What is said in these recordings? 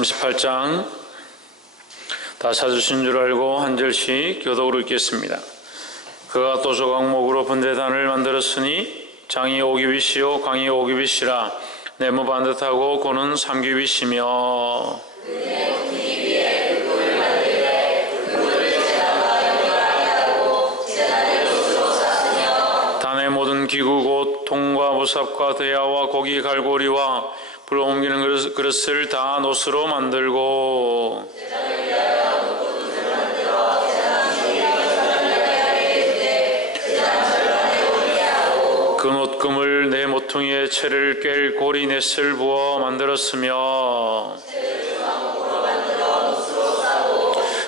38장 다 찾으신 줄 알고 한 절씩 교독으로 읽겠습니다. 그가 또 조각목으로 분대단을 만들었으니 장이 5규빗이요 강이 5규빗이라 네모 반듯하고 고는 3규빗이며 단의 모든 기구 곧 통과 부삽과 대야와 고기 갈고리와 불 옮기는 그릇을 다 노스로 만들고 그 놋금을 네 모퉁이에 채를 꿰 고리 넷을 부어 만들었으며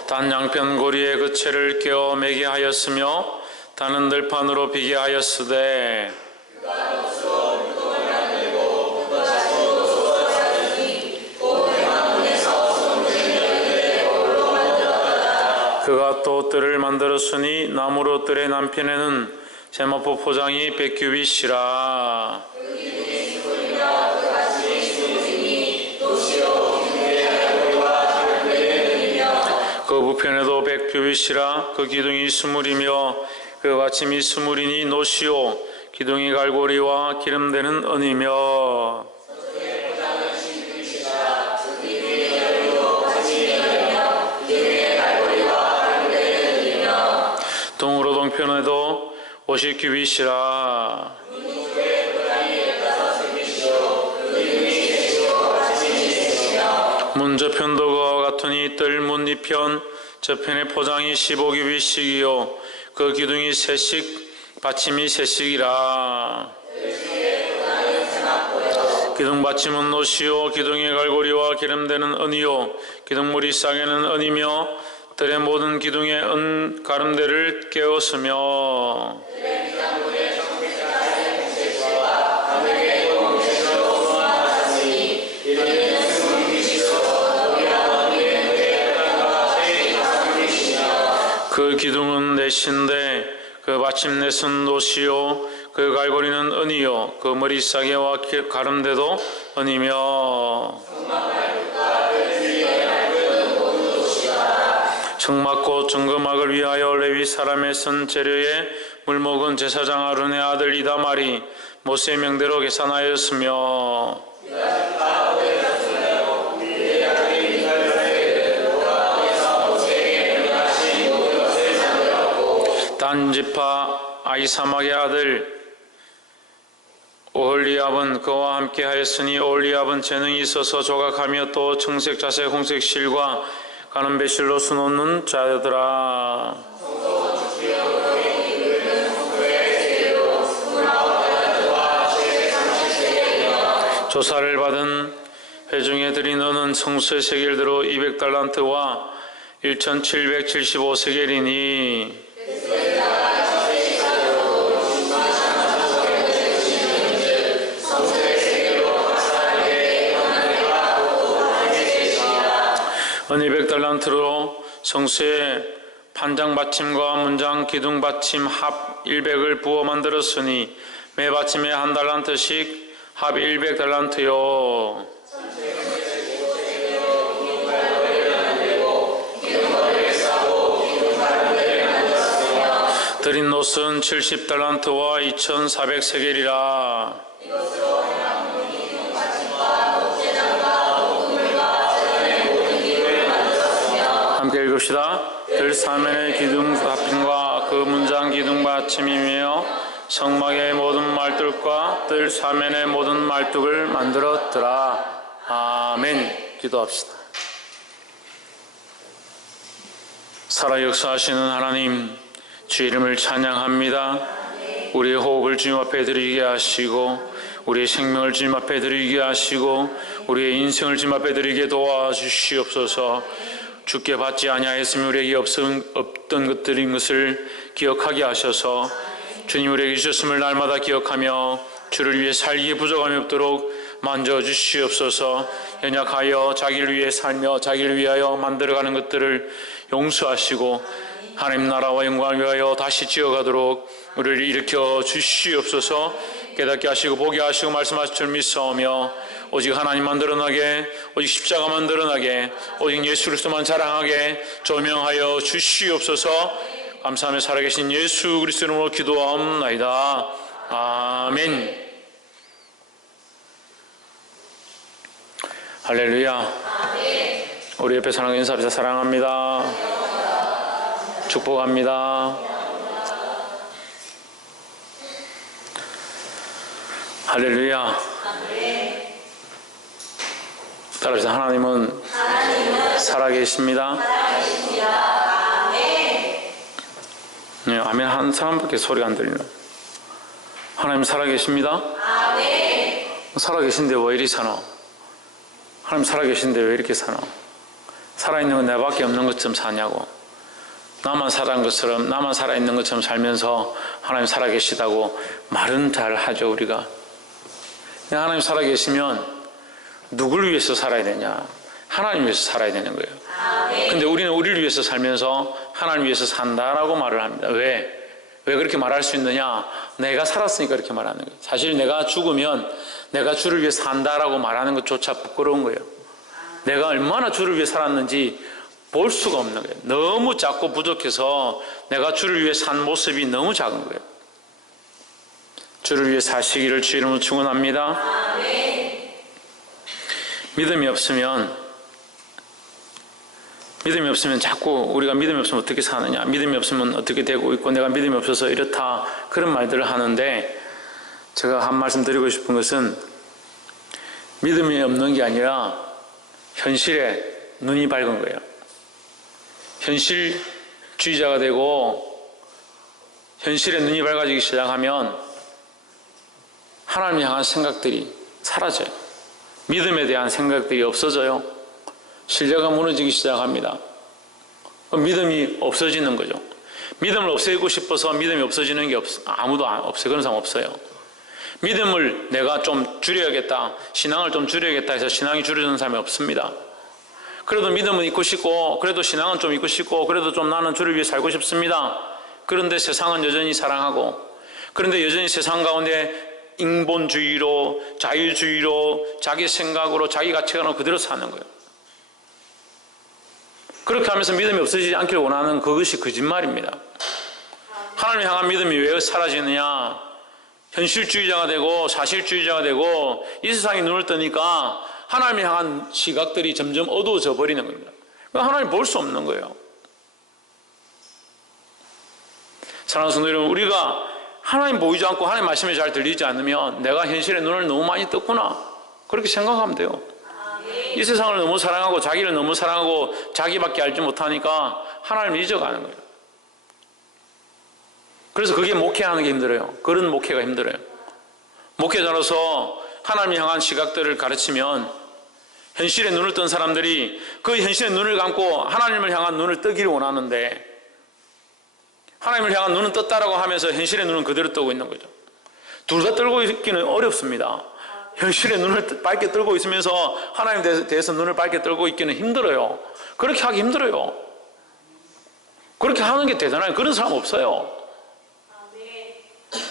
단 양편 고리에 그 채를 껴 매게 하였으며 단은 들판으로 비게 하였으되 그가 또 뜰을 만들었으니 나무로 뜰의 남편에는 세마포 포장이 100규빗이라 그 부편에도 100규빗이라 그 기둥이 20이며 그 받침이 20이니 노시오 기둥이 갈고리와 기름되는 은이며 동으로 동편에도 50규빗이라 문 저편도 그와 같으니 뜰 문 이편 저편의 포장이 15규빗씩이요 그 기둥이 세씩 받침이 세씩이라 기둥 받침은 노시요 기둥의 갈고리와 기름되는 은이요 기둥물이 싸게는 은이며 뜰의 모든 기둥에 은 가름대를 깨웠으며 그 기둥은 넷인데 그 받침 넷은 노시요 그 갈고리는 은이요 그 머리싸개와 가름대도 은이며 청막꽃 정금막을 위하여 레위 사람의 쓴 재료에 물목은 제사장 아론의 아들 이다말이 모세의 명대로 계산하였으며 단 지파 아히사막의 아들 오홀리압은 그와 함께 하였으니 오홀리압은 재능이 있어서 조각하며 또 청색 자색 홍색 실과 가는 배실로 수놓는 자들아 조사를 받은 회중에 드린 은은 성수의 세겔대로 200달란트와 1775세겔이니 은 200달란트로 성수의 판장 받침과 문장 기둥 받침 합 100을 부어 만들었으니 매 받침에 한 달란트씩 합 100달란트요 드린 놋은 70달란트와 2400세겔이라 함께 읽읍시다. 뜰 사면의 기둥 받침과 그 문장 기둥 받침이며 성막의 모든 말뚝과 뜰 사면의 모든 말뚝을 만들었더라. 아멘. 기도합시다. 살아 역사하시는 하나님 주 이름을 찬양합니다. 우리의 호흡을 주님 앞에 드리게 하시고 우리의 생명을 주님 앞에 드리게 하시고 우리의 인생을 주님 앞에 드리게 도와주시옵소서. 주께 받지 아니하였으면 우리에게 없던 것들인 것을 기억하게 하셔서 주님 우리에게 주셨음을 날마다 기억하며 주를 위해 살기에 부족함이 없도록 만져주시옵소서. 연약하여 자기를 위해 살며 자기를 위하여 만들어가는 것들을 용서하시고 하나님 나라와 영광을 위하여 다시 지어가도록 우리를 일으켜 주시옵소서. 깨닫게 하시고 보게 하시고 말씀하실 줄 믿사오며 오직 하나님만 드러나게, 오직 십자가만 드러나게, 오직 예수 그리스도만 자랑하게 조명하여 주시옵소서. 감사하며 살아계신 예수 그리스도 이름으로 기도하옵나이다. 아멘. 할렐루야. 우리 옆에 사랑하는 인사합시다. 사랑합니다. 축복합니다. 할렐루야. 따라합시다. 하나님은 살아계십니다. 네, 아멘 한 사람밖에 소리가 안 들리나? 하나님 살아계십니다. 살아계신데 왜 이리 사나? 하나님 살아계신데 왜 이렇게 사나? 살아있는 건 내밖에 없는 것처럼 사냐고. 나만 살아있는 것처럼, 나만 살아있는 것처럼 살면서 하나님 살아계시다고 말은 잘 하죠, 우리가. 하나님 살아계시면 누구를 위해서 살아야 되냐? 하나님 위해서 살아야 되는 거예요. 근데 우리는 우리를 위해서 살면서 하나님 위해서 산다라고 말을 합니다. 왜 그렇게 말할 수 있느냐? 내가 살았으니까 그렇게 말하는 거예요. 사실 내가 죽으면 내가 주를 위해 산다라고 말하는 것조차 부끄러운 거예요. 내가 얼마나 주를 위해 살았는지 볼 수가 없는 거예요. 너무 작고 부족해서 내가 주를 위해 산 모습이 너무 작은 거예요. 주를 위해 사시기를 주 이름으로 축원합니다. 믿음이 없으면 자꾸 우리가 믿음이 없으면 어떻게 사느냐, 믿음이 없으면 어떻게 되고 있고, 내가 믿음이 없어서 이렇다, 그런 말들을 하는데, 제가 한 말씀 드리고 싶은 것은 믿음이 없는 게 아니라 현실에 눈이 밝은 거예요. 현실주의자가 되고 현실에 눈이 밝아지기 시작하면 하나님을 향한 생각들이 사라져요. 믿음에 대한 생각들이 없어져요. 신뢰가 무너지기 시작합니다. 믿음이 없어지는 거죠. 믿음을 없애고 싶어서 믿음이 없어지는 게 아무도 없어요. 그런 사람 없어요. 믿음을 내가 좀 줄여야겠다, 신앙을 좀 줄여야겠다 해서 신앙이 줄여지는 사람이 없습니다. 그래도 믿음은 있고 싶고, 그래도 신앙은 좀 있고 싶고, 그래도 좀 나는 주를 위해 살고 싶습니다. 그런데 세상은 여전히 사랑하고, 그런데 여전히 세상 가운데 인본주의로, 자유주의로, 자기 생각으로, 자기 가치관으로 그대로 사는 거예요. 그렇게 하면서 믿음이 없어지지 않기를 원하는 그것이 거짓말입니다. 하나님을 향한 믿음이 왜 사라지느냐? 현실주의자가 되고 사실주의자가 되고 이 세상에 눈을 뜨니까 하나님을 향한 시각들이 점점 어두워져 버리는 겁니다. 하나님 볼 수 없는 거예요. 사랑하는 성도 여러분, 우리가 하나님 보이지 않고 하나님 말씀이 잘 들리지 않으면 내가 현실의 눈을 너무 많이 떴구나, 그렇게 생각하면 돼요. 이 세상을 너무 사랑하고 자기를 너무 사랑하고 자기밖에 알지 못하니까 하나님을 잊어가는 거예요. 그래서 그게 목회하는 게 힘들어요. 그런 목회가 힘들어요. 목회자로서 하나님을 향한 시각들을 가르치면 현실에 눈을 뜬 사람들이 그 현실의 눈을 감고 하나님을 향한 눈을 뜨기를 원하는데, 하나님을 향한 눈은 떴다라고 하면서 현실의 눈은 그대로 뜨고 있는 거죠. 둘 다 뜨고 있기는 어렵습니다. 현실의 눈을 밝게 뜨고 있으면서 하나님에 대해서 눈을 밝게 뜨고 있기는 힘들어요. 그렇게 하기 힘들어요. 그렇게 하는 게 대단해요. 그런 사람 없어요.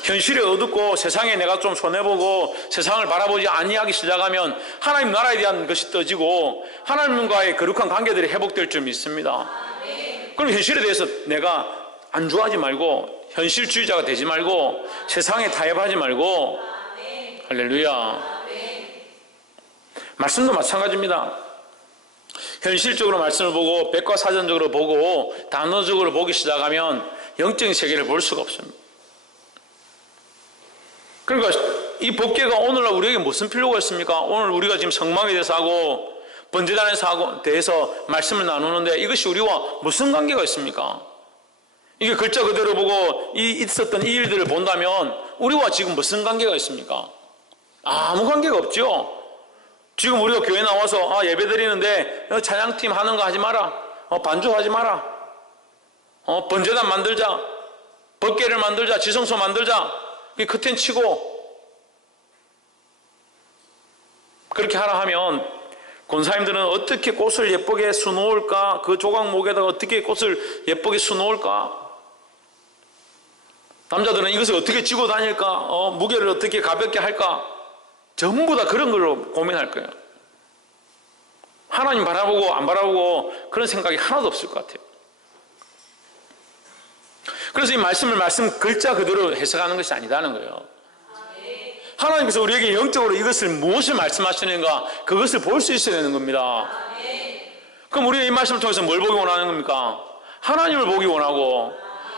현실이 어둡고 세상에 내가 좀 손해보고 세상을 바라보지 아니하기 시작하면 하나님 나라에 대한 것이 떠지고 하나님과의 거룩한 관계들이 회복될 줄 믿습니다. 그럼 현실에 대해서 내가 안주하지 말고 현실주의자가 되지 말고 세상에 타협하지 말고, 할렐루야. 말씀도 마찬가지입니다. 현실적으로 말씀을 보고 백과사전적으로 보고 단어적으로 보기 시작하면 영적인 세계를 볼 수가 없습니다. 그러니까 이 법궤가 오늘날 우리에게 무슨 필요가 있습니까? 오늘 우리가 지금 성막에 대해서 하고 번제단에 대해서 말씀을 나누는데 이것이 우리와 무슨 관계가 있습니까? 이게 글자 그대로 보고 있었던 이 일들을 본다면 우리와 지금 무슨 관계가 있습니까? 아무 관계가 없죠. 지금 우리가 교회 나와서 예배 드리는데 찬양팀 하는 거 하지 마라, 반주하지 마라, 번제단 만들자, 법궤를 만들자, 지성소 만들자, 커튼 치고 그렇게 하라 하면 권사님들은 어떻게 꽃을 예쁘게 수놓을까? 그 조각목에다가 어떻게 꽃을 예쁘게 수놓을까? 남자들은 이것을 어떻게 쥐고 다닐까? 무게를 어떻게 가볍게 할까? 전부 다 그런 걸로 고민할 거예요. 하나님 바라보고 안 바라보고 그런 생각이 하나도 없을 것 같아요. 그래서 이 말씀을 말씀 글자 그대로 해석하는 것이 아니다는 거예요. 하나님께서 우리에게 영적으로 이것을 무엇을 말씀하시는가 그것을 볼 수 있어야 되는 겁니다. 그럼 우리가 이 말씀을 통해서 뭘 보기 원하는 겁니까? 하나님을 보기 원하고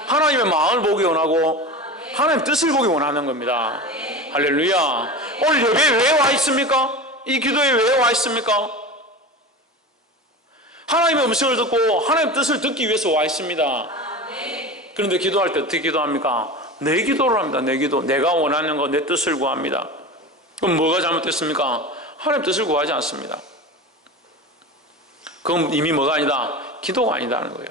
하나님의 마음을 보기 원하고 하나님의 뜻을 보기 원하는 겁니다. 할렐루야. 오늘 예배에 왜 와 있습니까? 이 기도에 왜 와 있습니까? 하나님의 음성을 듣고 하나님의 뜻을 듣기 위해서 와 있습니다. 그런데 기도할 때 어떻게 기도합니까? 내 기도를 합니다. 내 기도. 내가 원하는 거, 내 뜻을 구합니다. 그럼 뭐가 잘못됐습니까? 하나님 뜻을 구하지 않습니다. 그건 이미 뭐가 아니다? 기도가 아니다는 거예요.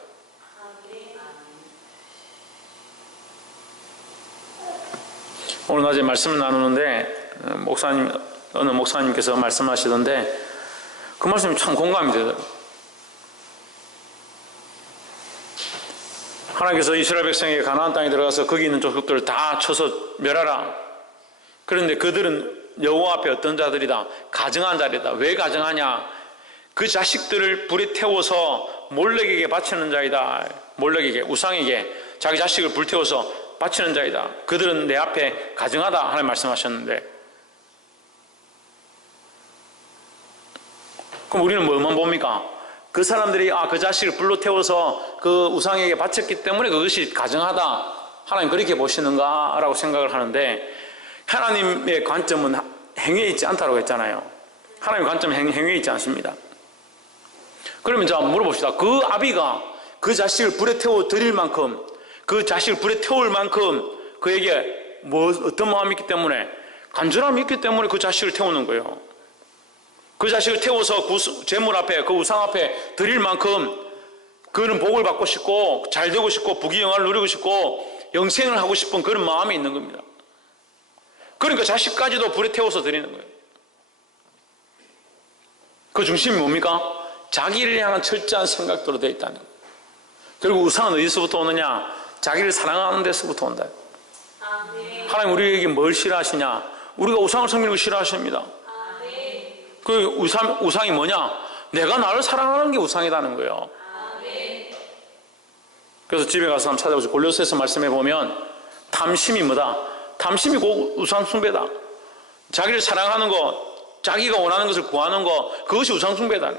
오늘 낮에 말씀을 나누는데 어느 목사님께서 말씀하시던데 그 말씀이 참 공감이 되더라고요. 하나님께서 이스라엘 백성에게 가나안 땅에 들어가서 거기 있는 족속들을 다 쳐서 멸하라. 그런데 그들은 여호와 앞에 어떤 자들이다? 가증한 자리다. 왜 가증하냐? 그 자식들을 불에 태워서 몰렉에게 바치는 자이다. 몰렉에게, 우상에게 자기 자식을 불태워서 바치는 자이다. 그들은 내 앞에 가증하다 하나님 말씀하셨는데, 그럼 우리는 뭐만 봅니까? 그 사람들이 그 자식을 불로 태워서 그 우상에게 바쳤기 때문에 그것이 가증하다 하나님 그렇게 보시는가 라고 생각을 하는데, 하나님의 관점은 행위에 있지 않다고 했잖아요. 하나님의 관점은 행위에 있지 않습니다. 그러면 자 물어봅시다. 그 아비가 그 자식을 불에 태워 드릴 만큼, 그 자식을 불에 태울 만큼 그에게 어떤 마음이 있기 때문에, 간절함이 있기 때문에 그 자식을 태우는 거예요. 그 자식을 태워서 그 재물 앞에, 그 우상 앞에 드릴 만큼 그는 복을 받고 싶고 잘 되고 싶고 부귀영화를 누리고 싶고 영생을 하고 싶은 그런 마음이 있는 겁니다. 그러니까 자식까지도 불에 태워서 드리는 거예요. 그 중심이 뭡니까? 자기를 향한 철저한 생각대로 되어 있다는 거예요. 결국 우상은 어디서부터 오느냐? 자기를 사랑하는 데서부터 온다. 하나님 우리에게 뭘 싫어하시냐? 우리가 우상을 섬기는 걸 싫어하십니다. 그 우상이 뭐냐? 내가 나를 사랑하는 게 우상이라는 거예요. 그래서 집에 가서 한번 찾아보세요. 골로새서 말씀해 보면 탐심이 뭐다? 탐심이 곧 우상 숭배다. 자기를 사랑하는 거, 자기가 원하는 것을 구하는 거, 그것이 우상 숭배다.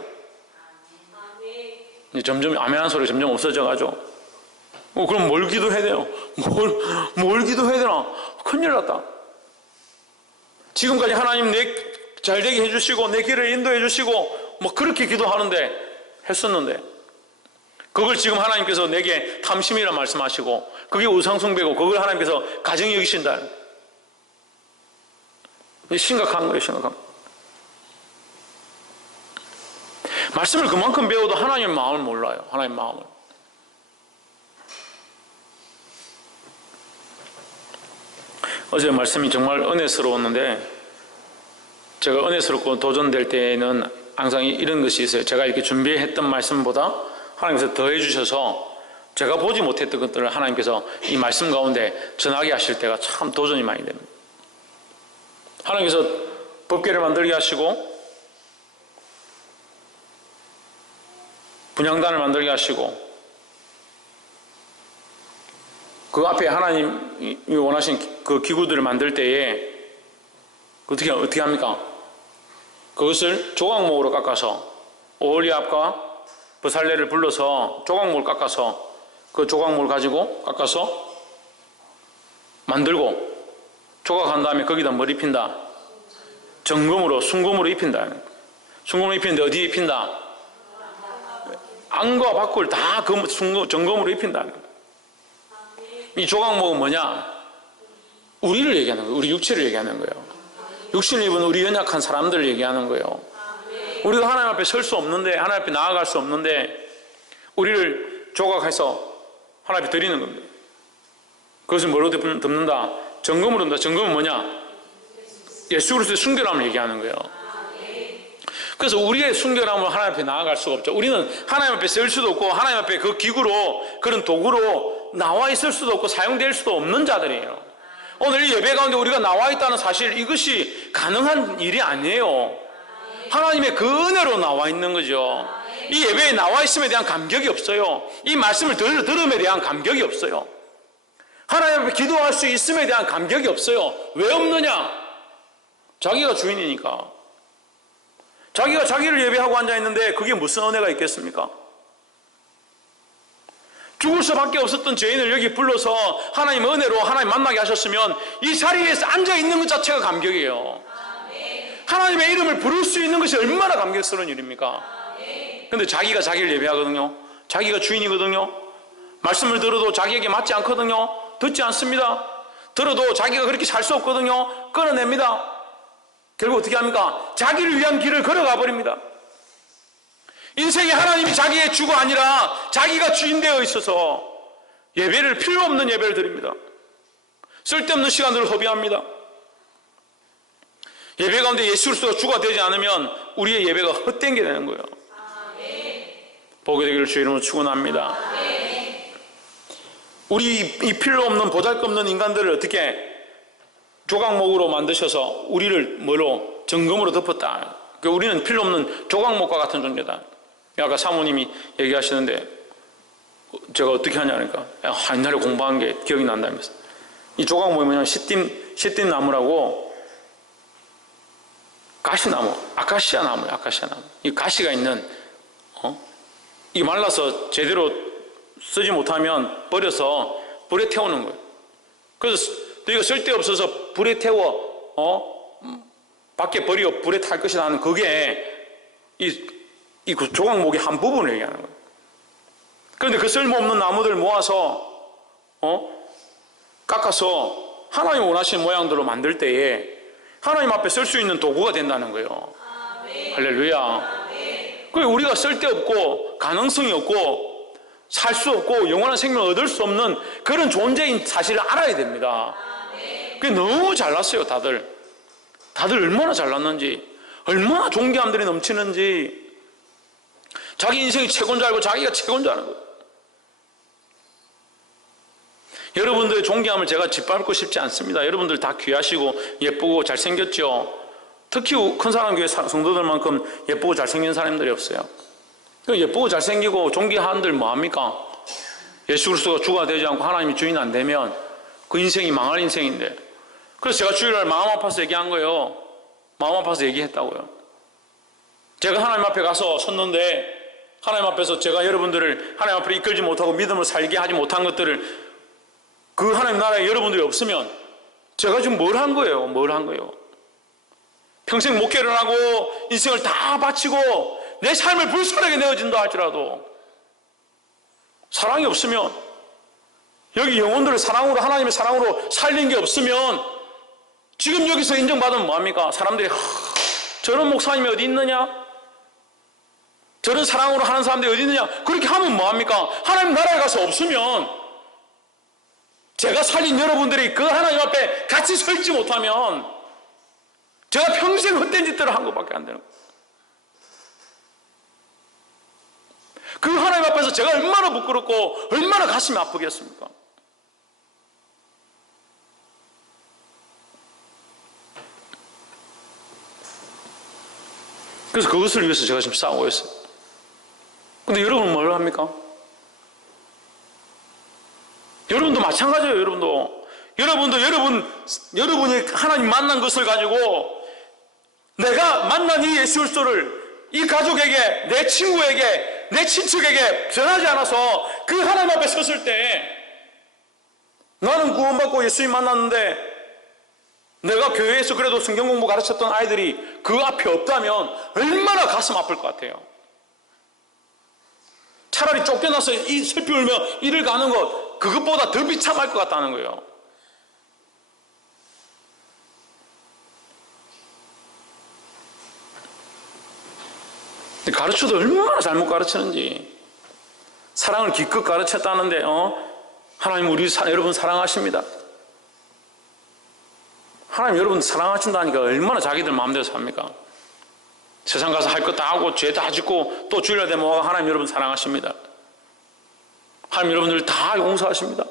점점 아멘한 소리가 점점 없어져가지고, 그럼 뭘 기도해야 돼요? 뭘 기도해야 되나? 큰일 났다. 지금까지 하나님 내 잘되게 해주시고 내 길을 인도해 주시고 그렇게 기도하는데 했었는데, 그걸 지금 하나님께서 내게 탐심이라 말씀하시고 그게 우상숭배고 그걸 하나님께서 가증히 여기신다. 심각한 거예요. 심각한 거. 말씀을 그만큼 배워도 하나님의 마음을 몰라요. 하나님의 마음을. 어제 말씀이 정말 은혜스러웠는데, 제가 은혜스럽고 도전될 때에는 항상 이런 것이 있어요. 제가 이렇게 준비했던 말씀보다 하나님께서 더해 주셔서 제가 보지 못했던 것들을 하나님께서 이 말씀 가운데 전하게 하실 때가 참 도전이 많이 됩니다. 하나님께서 법궤를 만들게 하시고 분향단을 만들게 하시고 그 앞에 하나님이 원하신 그 기구들을 만들 때에 어떻게 합니까? 그것을 조각목으로 깎아서 오홀리압과 버살레를 불러서 조각목을 깎아서 그 조각목을 가지고 깎아서 만들고 조각한 다음에 거기다 뭘 입힌다? 정금으로, 순금으로 입힌다. 순금으로 입히는데 어디에 입힌다? 안과 밖을 다 정금으로 입힌다. 이 조각목은 뭐냐? 우리를 얘기하는 거예요. 우리 육체를 얘기하는 거예요. 육신을 입은 우리 연약한 사람들을 얘기하는 거예요. 우리가 하나님 앞에 설 수 없는데, 하나님 앞에 나아갈 수 없는데 우리를 조각해서 하나님 앞에 드리는 겁니다. 그것을 뭐로 덮는다? 정금으로 덮는다. 정금은 뭐냐? 예수 그리스도의 순결함을 얘기하는 거예요. 그래서 우리의 순결함을 하나님 앞에 나아갈 수가 없죠. 우리는 하나님 앞에 설 수도 없고 하나님 앞에 그 기구로, 그런 도구로 나와 있을 수도 없고 사용될 수도 없는 자들이에요. 오늘 이 예배 가운데 우리가 나와 있다는 사실, 이것이 가능한 일이 아니에요. 하나님의 그 은혜로 나와 있는 거죠. 이 예배에 나와 있음에 대한 감격이 없어요. 이 말씀을 들음에 대한 감격이 없어요. 하나님 앞에 기도할 수 있음에 대한 감격이 없어요. 왜 없느냐? 자기가 주인이니까. 자기가 자기를 예배하고 앉아있는데 그게 무슨 은혜가 있겠습니까? 죽을 수밖에 없었던 죄인을 여기 불러서 하나님 은혜로 하나님 만나게 하셨으면 이 자리에서 앉아있는 것 자체가 감격이에요. 하나님의 이름을 부를 수 있는 것이 얼마나 감격스러운 일입니까? 근데 자기가 자기를 예배하거든요. 자기가 주인이거든요. 말씀을 들어도 자기에게 맞지 않거든요. 듣지 않습니다. 들어도 자기가 그렇게 살 수 없거든요. 끊어냅니다. 결국 어떻게 합니까? 자기를 위한 길을 걸어가 버립니다. 인생에 하나님이 자기의 주가 아니라 자기가 주인 되어 있어서 예배를, 필요 없는 예배를 드립니다. 쓸데없는 시간들을 소비합니다. 예배 가운데 예수 그리스도가 주가 되지 않으면 우리의 예배가 헛된 게 되는 거예요. 보게 되기를 주의 이름으로 축원합니다. 우리 이 필요 없는 보잘것없는 인간들을 어떻게 조각목으로 만드셔서 우리를 뭐로 정금으로 덮었다. 그러니까 우리는 필요 없는 조각목과 같은 존재다. 아까 사모님이 얘기하시는데 제가 어떻게 하냐니까 옛날에 공부한 게 기억이 난다면서. 이 조각목이 뭐냐면 시띠 나무라고 가시나무, 아카시아 나무예요. 아카시아 나무. 이 가시가 있는 이게 말라서 제대로 쓰지 못하면 버려서 불에 태우는 거예요. 그래서 이거 쓸데없어서 불에 태워 밖에 버려 불에 탈 것이다 하는 그게 이 조각목의 한 부분을 얘기하는 거예요. 그런데 그 쓸모없는 나무들 모아서 깎아서 하나님 원하시는 모양대로 만들 때에 하나님 앞에 쓸 수 있는 도구가 된다는 거예요. 할렐루야. 그리고 우리가 쓸데없고 가능성이 없고 살 수 없고 영원한 생명을 얻을 수 없는 그런 존재인 사실을 알아야 됩니다. 그게 너무 잘났어요. 다들 얼마나 잘났는지, 얼마나 존귀함들이 넘치는지, 자기 인생이 최고인 줄 알고 자기가 최고인 줄 아는 거예요. 여러분들의 존귀함을 제가 짓밟고 싶지 않습니다. 여러분들 다 귀하시고 예쁘고 잘생겼죠. 특히 큰 사람 교회 성도들만큼 예쁘고 잘생긴 사람들이 없어요. 예쁘고 잘생기고 존귀한들 뭐합니까? 예수 그리스도가 주가 되지 않고 하나님이 주인 안 되면 그 인생이 망할 인생인데. 그래서 제가 주일날 마음 아파서 얘기한 거예요. 마음 아파서 얘기했다고요. 제가 하나님 앞에 가서 섰는데 하나님 앞에서 제가 여러분들을 하나님 앞으로 이끌지 못하고 믿음으로 살게 하지 못한 것들을 그 하나님 나라에 여러분들이 없으면 제가 지금 뭘 한 거예요? 뭘 한 거예요? 평생 목회를 하고 인생을 다 바치고 내 삶을 불편하게 내어진다 할지라도 사랑이 없으면, 여기 영혼들을 사랑으로, 하나님의 사랑으로 살린 게 없으면 지금 여기서 인정받으면 뭐합니까? 사람들이 저런 목사님이 어디 있느냐? 저런 사랑으로 하는 사람들이 어디 있느냐? 그렇게 하면 뭐합니까? 하나님 나라에 가서 없으면, 제가 살린 여러분들이 그 하나님 앞에 같이 설지 못하면 제가 평생 헛된 짓들을 한 것밖에 안 되는 거예요. 그 하나님 앞에서 제가 얼마나 부끄럽고 얼마나 가슴이 아프겠습니까? 그래서 그것을 위해서 제가 지금 싸우고 있어요. 근데 여러분은 뭘 합니까? 여러분도 마찬가지예요. 여러분이 하나님 만난 것을 가지고 내가 만난 이 예수 그리스도를 이 가족에게, 내 친구에게, 내 친척에게 전하지 않아서 그 하나님 앞에 섰을 때 나는 구원받고 예수님 만났는데 내가 교회에서 그래도 성경 공부 가르쳤던 아이들이 그 앞에 없다면 얼마나 가슴 아플 것 같아요. 차라리 쫓겨나서 슬피 울며 이를 가는 것, 그것보다 더 비참할 것 같다는 거예요. 가르쳐도 얼마나 잘못 가르치는지. 사랑을 기껏 가르쳤다는데 하나님 여러분 사랑하십니다. 하나님 여러분 사랑하신다니까 얼마나 자기들 마음대로 삽니까? 세상 가서 할 것 다 하고 죄 다 짓고 또 주일날 되면 와가 하나님 여러분 사랑하십니다. 하나님 여러분들 다 용서하십니다.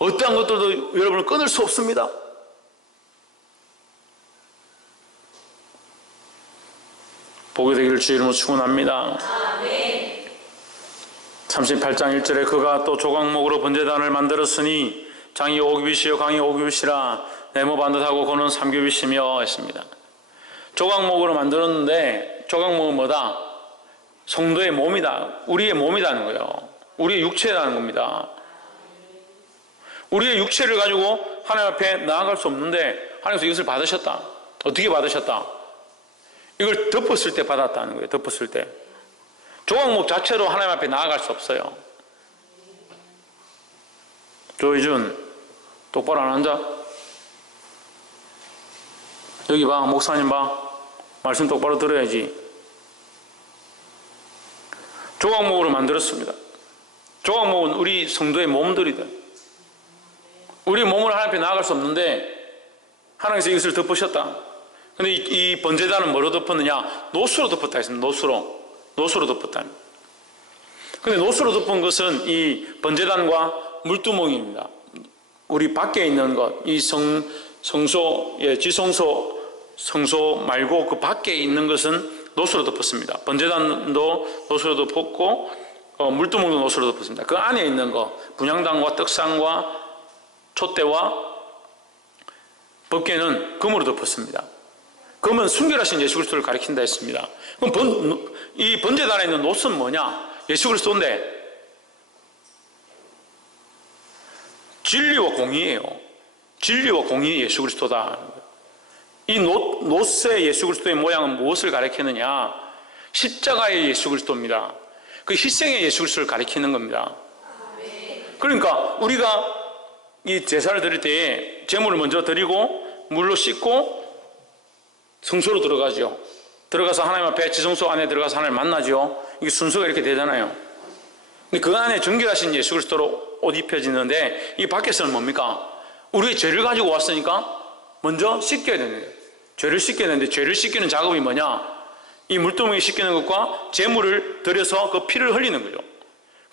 어떠한 것들도 여러분을 끊을 수 없습니다. 복이 되기를 주 이름으로 축원합니다. 38장 1절에 그가 또 조각목으로 번제단을 만들었으니 장이 5규빗이요 강이 5규빗이라 네모 반듯하고 고는 3규빗이며 했습니다. 조각목으로 만들었는데 조각목은 뭐다? 성도의 몸이다. 우리의 몸이라는 거예요. 우리의 육체라는 겁니다. 우리의 육체를 가지고 하나님 앞에 나아갈 수 없는데 하나님께서 이것을 받으셨다. 어떻게 받으셨다? 이걸 덮었을 때 받았다는 거예요. 덮었을 때. 조각목 자체로 하나님 앞에 나아갈 수 없어요. 조희준, 똑바로 안 앉아? 여기 봐, 목사님 봐. 말씀 똑바로 들어야지. 조각목으로 만들었습니다. 조각목은 우리 성도의 몸들이다. 우리 몸을 하나님 앞에 나아갈 수 없는데 하나님께서 이것을 덮으셨다. 근데 이 번제단은 뭐로 덮었느냐? 노수로 덮었다 했습니다. 노수로 덮었다. 근데 노수로 덮은 것은 이 번제단과 물두멍입니다. 우리 밖에 있는 것, 이 성소, 지성소, 성소 말고 그 밖에 있는 것은 노수로 덮었습니다. 번제단도 노수로 덮었고 물두멍도 노수로 덮었습니다. 그 안에 있는 것, 분향단과 떡상과 촛대와 법궤는 금으로 덮었습니다. 금은 순결하신 예수 그리스도를 가리킨다 했습니다. 그럼 이 번제단에 있는 노스는 뭐냐? 예수 그리스도인데 진리와 공의예요. 진리와 공의의 예수 그리스도다. 이 노스의 예수 그리스도의 모양은 무엇을 가리키느냐? 십자가의 예수 그리스도입니다. 그 희생의 예수 그리스도를 가리키는 겁니다. 그러니까 우리가 이 제사를 드릴 때에 제물을 먼저 드리고 물로 씻고 성소로 들어가죠. 들어가서 하나님 앞에 지성소 안에 들어가서 하나님을 만나죠. 이게 순서가 이렇게 되잖아요. 근데 그 안에 정결하신 예수 그리스도로 옷 입혀지는데 이 밖에서는 뭡니까? 우리의 죄를 가지고 왔으니까 먼저 씻겨야 되는 거예요. 죄를 씻겨야 되는데 죄를 씻기는 작업이 뭐냐? 이 물두멍이 씻기는 것과 제물을 들여서 그 피를 흘리는 거죠.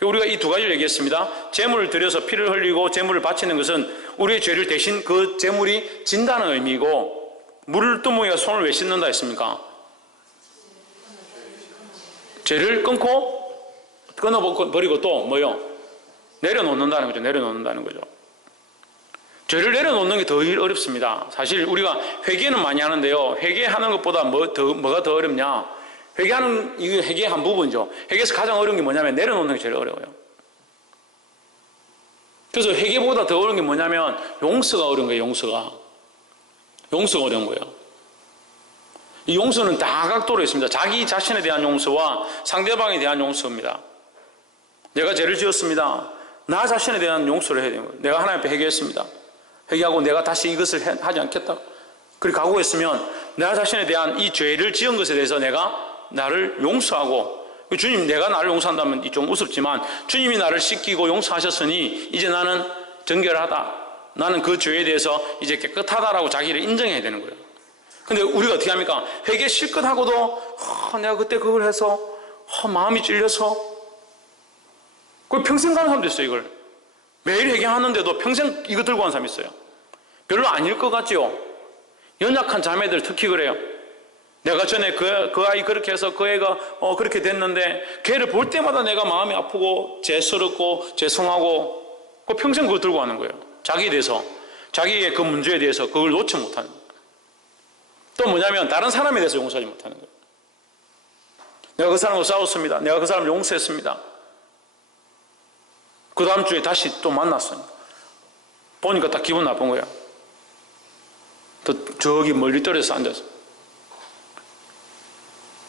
우리가 이 두 가지를 얘기했습니다. 제물을 들여서 피를 흘리고 제물을 바치는 것은 우리의 죄를 대신 그 제물이 진다는 의미고, 물두멍이가 손을 왜 씻는다 했습니까? 죄를 끊어버리고 또 뭐요? 내려놓는다는 거죠. 내려놓는다는 거죠. 죄를 내려놓는 게 더 어렵습니다. 사실 우리가 회개는 많이 하는데요. 회개하는 것보다 뭐가 더 어렵냐? 이게 회개의 한 부분이죠. 회개에서 가장 어려운 게 뭐냐면 내려놓는 게 제일 어려워요. 그래서 회개보다 더 어려운 게 뭐냐면 용서가 어려운 거예요. 용서가 어려운 거예요. 이 용서는 다각도로 있습니다. 자기 자신에 대한 용서와 상대방에 대한 용서입니다. 내가 죄를 지었습니다. 나 자신에 대한 용서를 해야 되는 거예요. 내가 하나님 앞에 회개했습니다. 회개하고 내가 다시 이것을 하지 않겠다. 그렇게 각오했으면 나 자신에 대한 이 죄를 지은 것에 대해서 내가 나를 용서하고, 주님 내가 나를 용서한다면 좀 우습지만 주님이 나를 씻기고 용서하셨으니 이제 나는 정결하다. 나는 그 죄에 대해서 이제 깨끗하다라고 자기를 인정해야 되는 거예요. 근데 우리가 어떻게 합니까? 회개 실컷 하고도 내가 그때 그걸 해서 마음이 찔려서 그걸 평생 가는 사람도 있어요. 이걸 매일 회개하는데도 평생 이거 들고 가는 사람이 있어요. 별로 아닐 것 같죠? 연약한 자매들 특히 그래요. 내가 전에 그 아이 그렇게 해서 그 애가 그렇게 됐는데 걔를 볼 때마다 내가 마음이 아프고 죄스럽고 죄송하고 그 평생 그거 들고 가는 거예요. 자기에 대해서, 자기의 그 문제에 대해서 그걸 놓지 못하는 거예요. 또 뭐냐면 다른 사람에 대해서 용서하지 못하는 거예요. 내가 그 사람과 싸웠습니다. 내가 그 사람을 용서했습니다. 그 다음 주에 다시 또 만났어요. 보니까 딱 기분 나쁜 거예요. 또 저기 멀리 떨어져서 앉아서.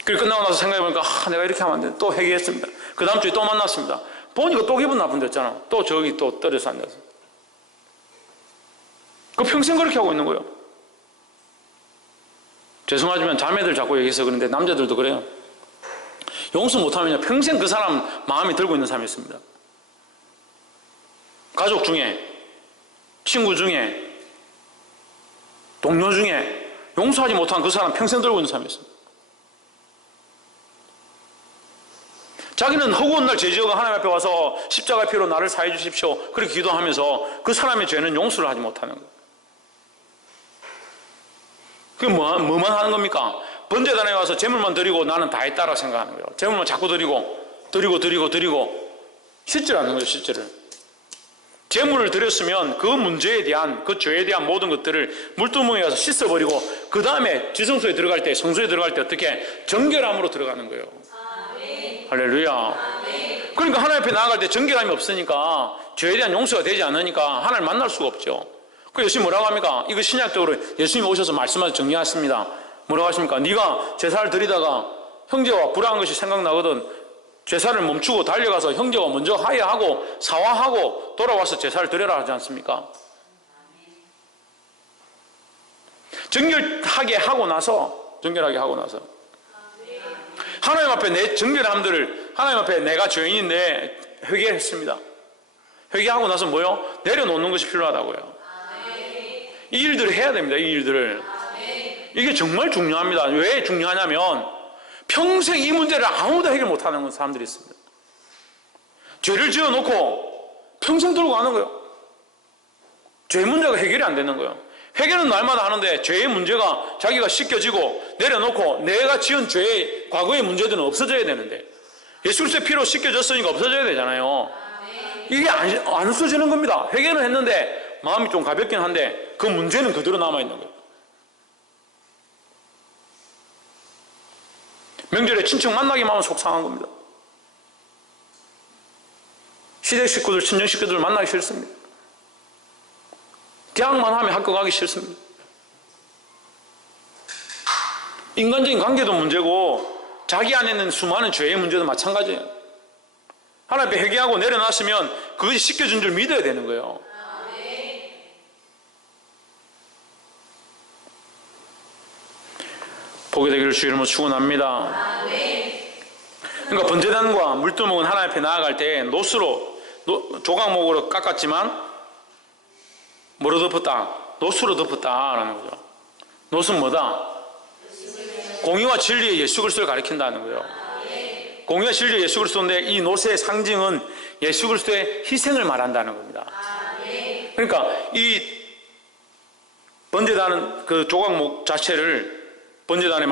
그리고 끝나고 나서 생각해보니까 내가 이렇게 하면 안 돼. 또 회개했습니다. 그 다음 주에 또 만났습니다. 보니까 또 기분 나쁜 데였잖아. 또 저기 또 떨어져서 앉아서. 그 평생 그렇게 하고 있는 거예요. 죄송하지만 자매들 자꾸 얘기해서 그런데 남자들도 그래요. 용서 못하면 평생 그 사람 마음에 들고 있는 사람이 있습니다. 가족 중에, 친구 중에, 동료 중에 용서하지 못한 그 사람 평생 들고 있는 사람이 있습니다. 자기는 허구한 날 죄지어가 하나님 앞에 와서 십자가의 피로 나를 사해 주십시오 그렇게 기도하면서 그 사람의 죄는 용서를 하지 못하는 거예요. 그게 뭐만 하는 겁니까? 번제단에 와서 제물만 드리고 나는 다 했다라고 생각하는 거예요. 제물만 자꾸 드리고 실제로 하는 거예요. 실제를. 제물을 드렸으면 그 문제에 대한, 그 죄에 대한 모든 것들을 물두멍에 가서 씻어버리고 그 다음에 지성소에 들어갈 때, 성소에 들어갈 때 어떻게? 정결함으로 들어가는 거예요. 할렐루야. 그러니까 하나님 앞에 나아갈 때 정결함이 없으니까, 죄에 대한 용서가 되지 않으니까 하나님 만날 수가 없죠. 그 예수님 뭐라고 합니까? 이거 신약적으로 예수님이 오셔서 말씀하셔서 정리하십니다. 뭐라고 하십니까? 네가 제사를 드리다가 형제와 불화한 것이 생각나거든 제사를 멈추고 달려가서 형제와 먼저 화해하고 사화하고 돌아와서 제사를 드려라 하지 않습니까? 정결하게 하고 나서 하나님 앞에 내 정결함들을 하나님 앞에 내가 죄인인데 회개했습니다. 회개하고 나서 뭐요? 내려놓는 것이 필요하다고요. 이 일들을 해야 됩니다. 이 일들을. 이게 정말 중요합니다. 왜 중요하냐면 평생 이 문제를 아무도 해결 못하는 사람들이 있습니다. 죄를 지어놓고 평생 들고 가는 거예요. 죄 문제가 해결이 안 되는 거예요. 회개는 날마다 하는데 죄의 문제가 자기가 씻겨지고 내려놓고 내가 지은 죄의 과거의 문제들은 없어져야 되는데 예수 그리스도의 피로 씻겨졌으니까 없어져야 되잖아요. 이게 안 없어지는 겁니다. 회개는 했는데 마음이 좀 가볍긴 한데 그 문제는 그대로 남아있는 거예요. 명절에 친척 만나기만 하면 속상한 겁니다. 시댁 식구들, 친정 식구들 만나기 싫습니다. 대학만 하면 학교 가기 싫습니다. 인간적인 관계도 문제고 자기 안에 있는 수많은 죄의 문제도 마찬가지예요. 하나님 앞에 회개하고 내려놨으면 그것이 씻겨준 줄 믿어야 되는 거예요. 보게 되기를 주 이름으로 축원합니다. 그러니까 번제단과 물두멍은 하나님 앞에 나아갈 때 노스로 조각목으로 깎았지만 뭐로 덮었다? 노스로 덮었다라는 거죠. 노스는 뭐다? 공의와 진리의 예수 그리스도를 가리킨다는 거예요. 공의와 진리의 예수 그리스도인데 이 노스의 상징은 예수 그리스도의 희생을 말한다는 겁니다. 그러니까 이 번제단은 그 조각목 자체를 번제단에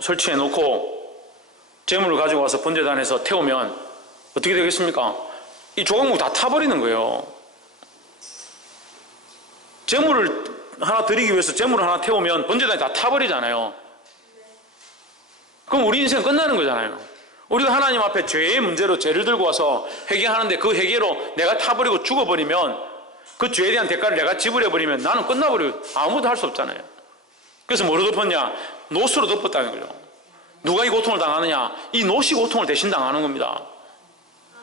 설치해 놓고 제물을 가지고 와서 번제단에서 태우면 어떻게 되겠습니까? 이 조각목 다 타버리는 거예요. 제물을 하나 드리기 위해서 제물을 하나 태우면 번제단이 다 타버리잖아요. 그럼 우리 인생 끝나는 거잖아요. 우리가 하나님 앞에 죄의 문제로 죄를 들고 와서 회개하는데 그 회개로 내가 타버리고 죽어버리면 그 죄에 대한 대가를 내가 지불해버리면 나는 끝나버리고 아무도 할 수 없잖아요. 그래서 뭐로 덮었냐? 노스로 덮었다는 거죠. 누가 이 고통을 당하느냐? 이 노시 고통을 대신 당하는 겁니다.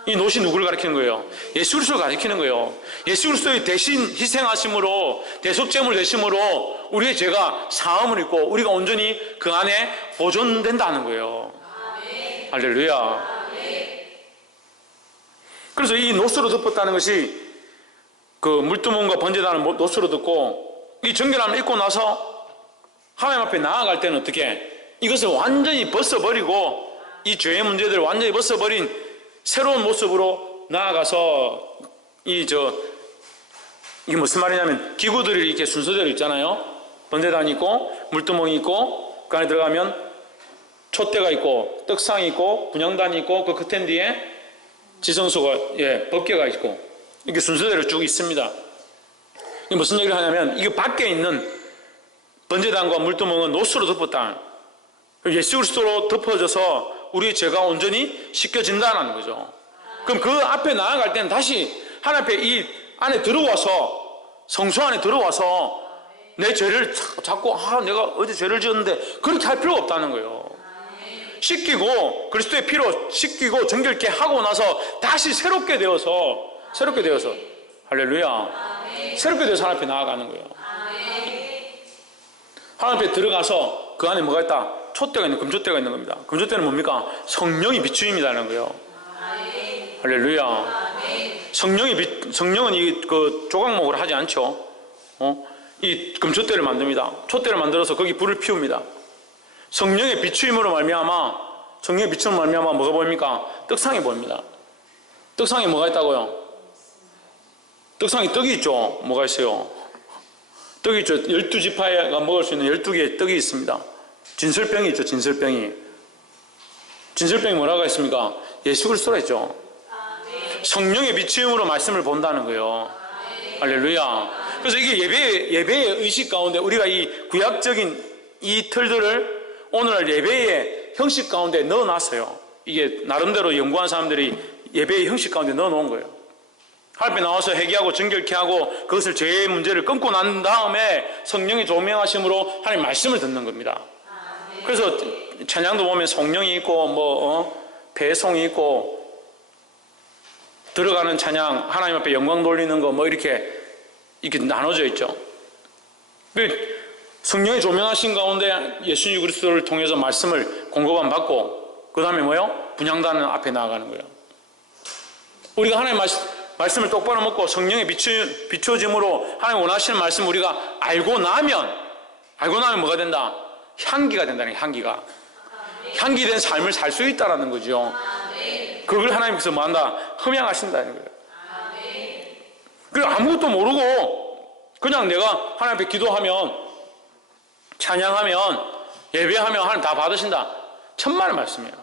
이 노시 누구를 가리키는 거예요? 예수 그리스도를 가리키는 거예요. 예수 그리스도의 대신 희생하심으로 대속제물 되심으로 우리의 죄가 사함을 입고 우리가 온전히 그 안에 보존된다는 거예요. 할렐루야. 그래서 이 노스로 덮었다는 것이 그 물두멍과 번제단을 노스로 덮고 이 정결함을 입고 나서 하나님 앞에 나아갈 때는 어떻게? 이것을 완전히 벗어버리고 이 죄의 문제들을 완전히 벗어버린 새로운 모습으로 나아가서 이게 무슨 말이냐면 기구들이 이렇게 순서대로 있잖아요. 번제단이 있고 물두멍이 있고 그 안에 들어가면 촛대가 있고 떡상이 있고 분향단이 있고 그 커튼 뒤에 지성소가 법궤가 있고 이렇게 순서대로 쭉 있습니다. 이게 무슨 얘기를 하냐면 이게 밖에 있는 번제단과 물두멍은 노스로 덮었다. 예수 그리스도로 덮어져서 우리의 죄가 온전히 씻겨진다는 거죠. 그럼 그 앞에 나아갈 때는 다시 하나님 앞에 이 안에 들어와서 성소 안에 들어와서 내 죄를 자꾸 내가 어제 죄를 지었는데 그렇게 할 필요가 없다는 거예요. 씻기고 그리스도의 피로 씻기고 정결케 하고 나서 다시 새롭게 되어서 할렐루야. 새롭게 되어서 하나님 앞에 나아가는 거예요. 하나님 앞에 들어가서 그 안에 뭐가 있다? 촛대가 있는, 금촛대가 있는 겁니다. 금촛대는 뭡니까? 성령이 비추임이라는 거예요. 할렐루야. 성령은 이 그 조각목으로 하지 않죠. 이 금촛대를 만듭니다. 촛대를 만들어서 거기 불을 피웁니다. 성령의 비추임으로 말미암아 성령의 빛으로 말미암아 뭐가 보입니까? 떡상이 보입니다. 떡상에 뭐가 있다고요? 떡상에 떡이 있죠. 뭐가 있어요? 떡이 있죠. 12지파가 먹을 수 있는 12개의 떡이 있습니다. 진설병이 있죠. 진설병이 뭐라고 했습니까? 예수 그리스도라 했죠. 성령의 비추음으로 말씀을 본다는 거예요. 할렐루야. 그래서 이게 예배의 의식 가운데 우리가 이 구약적인 이 틀들을 오늘날 예배의 형식 가운데 넣어놨어요. 이게 나름대로 연구한 사람들이 예배의 형식 가운데 넣어놓은 거예요. 하나님 앞에 나와서 회개하고 정결케 하고 그것을 죄의 문제를 끊고 난 다음에 성령의 조명하심으로 하나님 말씀을 듣는 겁니다. 그래서 찬양도 보면 성령이 있고 배송이 있고 들어가는 찬양, 하나님 앞에 영광 돌리는 거 이렇게 나눠져 있죠. 성령의 조명하신 가운데 예수님 그리스도를 통해서 말씀을 공급함 받고 그 다음에 뭐요? 분향단은 앞에 나아가는 거예요. 우리가 하나님 말씀을 똑바로 먹고 성령의 비추어짐으로 하나님 원하시는 말씀 우리가 알고 나면 뭐가 된다? 향기가 된다는 거예요. 향기가. 향기된 삶을 살 수 있다는 거죠. 그걸 하나님께서 뭐한다? 흠양하신다는 거예요. 그리고 아무것도 모르고 그냥 내가 하나님 앞에 기도하면 찬양하면 예배하면 하나님 다 받으신다. 천만의 말씀이에요.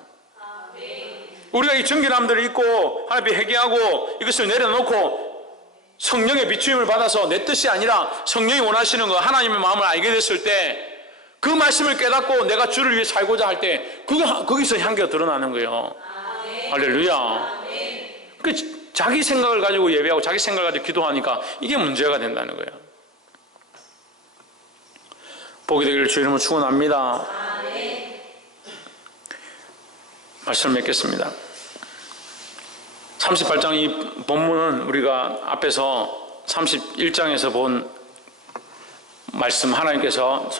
우리가 이 정결함들을 입고 하나님 앞에 회개하고 이것을 내려놓고 성령의 비추임을 받아서 내 뜻이 아니라 성령이 원하시는 거 하나님의 마음을 알게 됐을 때 그 말씀을 깨닫고 내가 주를 위해 살고자 할 때 거기서 향기가 드러나는 거예요. 할렐루야. 자기 생각을 가지고 예배하고 자기 생각을 가지고 기도하니까 이게 문제가 된다는 거예요. 복이 되기를 주 이름으로 축원합니다. 말씀을 맺겠습니다. 38장 이 본문은 우리가 앞에서 31장에서 본 말씀 하나님께서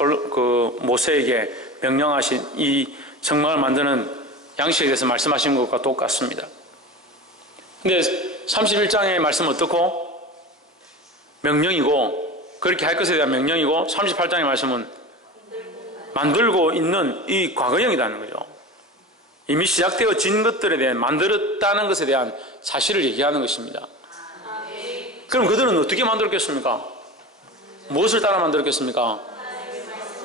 모세에게 명령하신 이 성막을 만드는 양식에 대해서 말씀하신 것과 똑같습니다. 근데 31장의 말씀은 어떻고? 명령이고 그렇게 할 것에 대한 명령이고 38장의 말씀은 만들고 있는 이 과거형이라는 거죠. 이미 시작되어진 것들에 대한 만들었다는 것에 대한 사실을 얘기하는 것입니다. 그럼 그들은 어떻게 만들었겠습니까? 무엇을 따라 만들었겠습니까?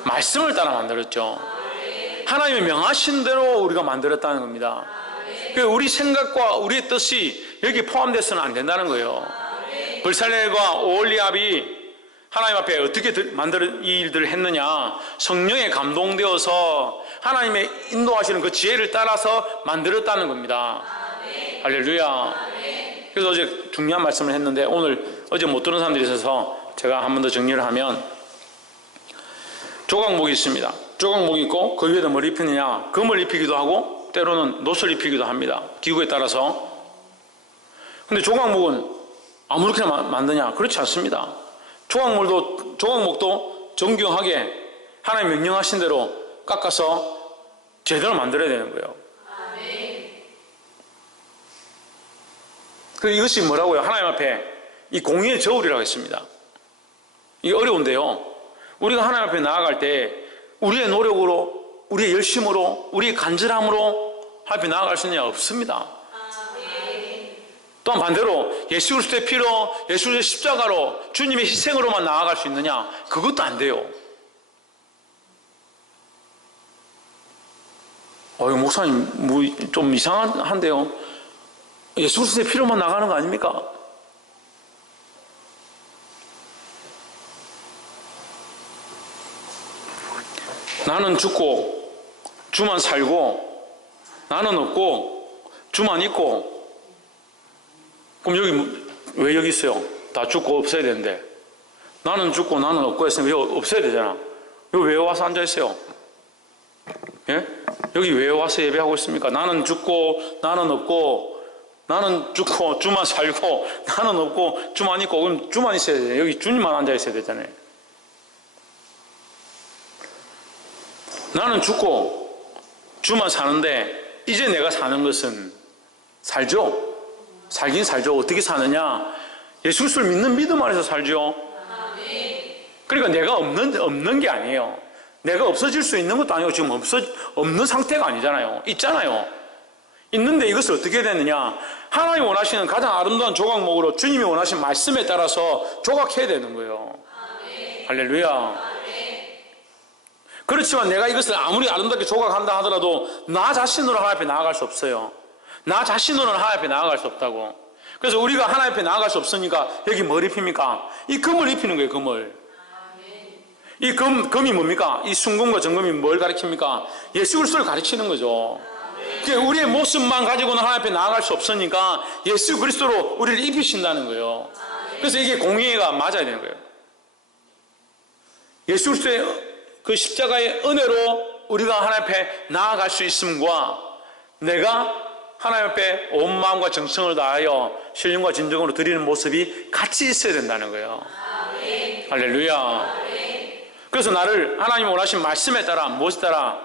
말씀을 따라 만들었죠. 하나님의 명하신 대로 우리가 만들었다는 겁니다. 우리 생각과 우리의 뜻이 여기에 포함돼서는 안 된다는 거예요. 벌살렐과 오홀리압이 하나님 앞에 어떻게 만드는 이 일들을 했느냐? 성령에 감동되어서 하나님의 인도하시는 그 지혜를 따라서 만들었다는 겁니다. 할렐루야. 그래서 어제 중요한 말씀을 했는데 오늘 어제 못 들은 사람들이 있어서 제가 한 번 더 정리를 하면 조각목이 있습니다. 조각목이 있고 그 위에다 뭘 입히느냐? 금을 입히기도 하고 때로는 놋을 입히기도 합니다. 기구에 따라서. 근데 조각목은 아무렇게나 만드냐? 그렇지 않습니다. 조각목도 정교하게 하나님 명령하신 대로 깎아서 제대로 만들어야 되는 거예요. 그래서 이것이 뭐라고요? 하나님 앞에 이 공의의 저울이라고 했습니다. 이게 어려운데요. 우리가 하나님 앞에 나아갈 때 우리의 노력으로, 우리의 열심으로, 우리의 간절함으로 하나님 앞에 나아갈 수 있느냐? 없습니다. 또한 반대로 예수 그리스도의 피로, 예수 그리스도의 십자가로, 주님의 희생으로만 나아갈 수 있느냐? 그것도 안 돼요. 목사님 좀 이상한데요. 예수 그리스도의 피로만 나가는 거 아닙니까? 나는 죽고 주만 살고 나는 없고 주만 있고 그럼 여기 왜 여기 있어요? 다 죽고 없어야 되는데 나는 죽고 나는 없고 했으면 여기 없어야 되잖아. 여기 왜 와서 앉아 있어요? 예? 여기 왜 와서 예배하고 있습니까? 나는 죽고 나는 없고 나는 죽고 주만 살고 나는 없고 주만 있고 그럼 주만 있어야 되잖아요. 여기 주님만 앉아 있어야 되잖아요. 나는 죽고 주만 사는데 이제 내가 사는 것은 살죠. 살긴 살죠. 어떻게 사느냐? 예수 그리스도를 믿는 믿음 안에서 살죠. 그러니까 내가 없는 게 아니에요. 내가 없어질 수 있는 것도 아니고 지금 없는 상태가 아니잖아요. 있잖아요. 있는데 이것을 어떻게 해야 되느냐? 하나님이 원하시는 가장 아름다운 조각목으로 주님이 원하시는 말씀에 따라서 조각해야 되는 거예요. 할렐루야. 그렇지만 내가 이것을 아무리 아름답게 조각한다 하더라도 나 자신으로 하나님 앞에 나아갈 수 없어요. 나 자신으로는 하나님 앞에 나아갈 수 없다고. 그래서 우리가 하나님 앞에 나아갈 수 없으니까 여기 뭘 입힙니까? 이 금을 입히는 거예요. 금을. 이 금이 뭡니까? 이 순금과 정금이 뭘 가리킵니까? 예수 그리스도를 가르치는 거죠. 그러니까 우리의 모습만 가지고는 하나님 앞에 나아갈 수 없으니까 예수 그리스도로 우리를 입히신다는 거예요. 그래서 이게 공의가 맞아야 되는 거예요. 예수 그리스도의 그 십자가의 은혜로 우리가 하나님 앞에 나아갈 수 있음과 내가 하나님 앞에 온 마음과 정성을 다하여 신령과 진정으로 드리는 모습이 같이 있어야 된다는 거예요. 할렐루야. 그래서 나를 하나님 원하신 말씀에 따라 무엇에 따라?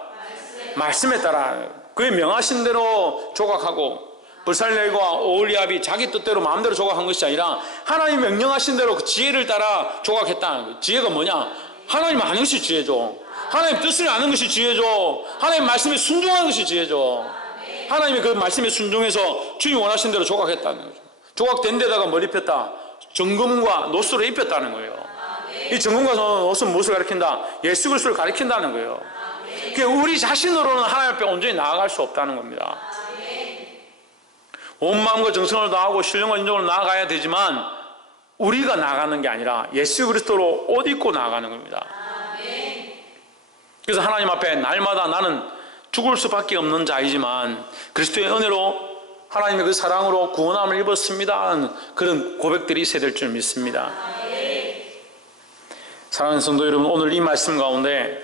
말씀에 따라 그의 명하신 대로 조각하고 불살렐과 오홀리압이 자기 뜻대로 마음대로 조각한 것이 아니라 하나님 명령하신 대로 그 지혜를 따라 조각했다는 거예요. 지혜가 뭐냐? 하나님 아는 것이 지혜죠. 하나님 뜻을 아는 것이 지혜죠. 하나님 말씀에 순종하는 것이 지혜죠. 하나님의 그 말씀에 순종해서 주님이 원하신 대로 조각했다는 거죠. 조각된 데다가 뭘 입혔다? 정금과 노스를 입혔다는 거예요. 이 정금과 노스는 무엇을 가리킨다? 예수 그리스도를 가리킨다는 거예요. 그러니까 우리 자신으로는 하나님 앞에 온전히 나아갈 수 없다는 겁니다. 온 마음과 정성을 다하고 신령과 인정으로 나아가야 되지만 우리가 나아가는 게 아니라 예수 그리스도로 옷 입고 나아가는 겁니다. 그래서 하나님 앞에 날마다 나는 죽을 수밖에 없는 자이지만 그리스도의 은혜로 하나님의 그 사랑으로 구원함을 입었습니다 하는 그런 고백들이 있어야 될 줄 믿습니다. 사랑하는 성도 여러분, 오늘 이 말씀 가운데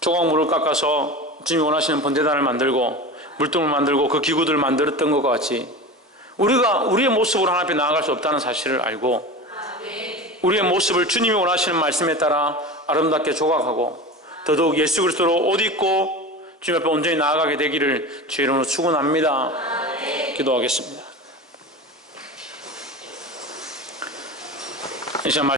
조각물을 깎아서 주님이 원하시는 번제단을 만들고 물동을 만들고 그 기구들을 만들었던 것과 같이 우리가 우리의 모습으로 하나님 앞에 나아갈 수 없다는 사실을 알고 우리의 모습을 주님이 원하시는 말씀에 따라 아름답게 조각하고 더더욱 예수 그리스도로 옷 입고 주님 앞에 온전히 나아가게 되기를 주의 이름으로 축원합니다. 기도하겠습니다. 이 시간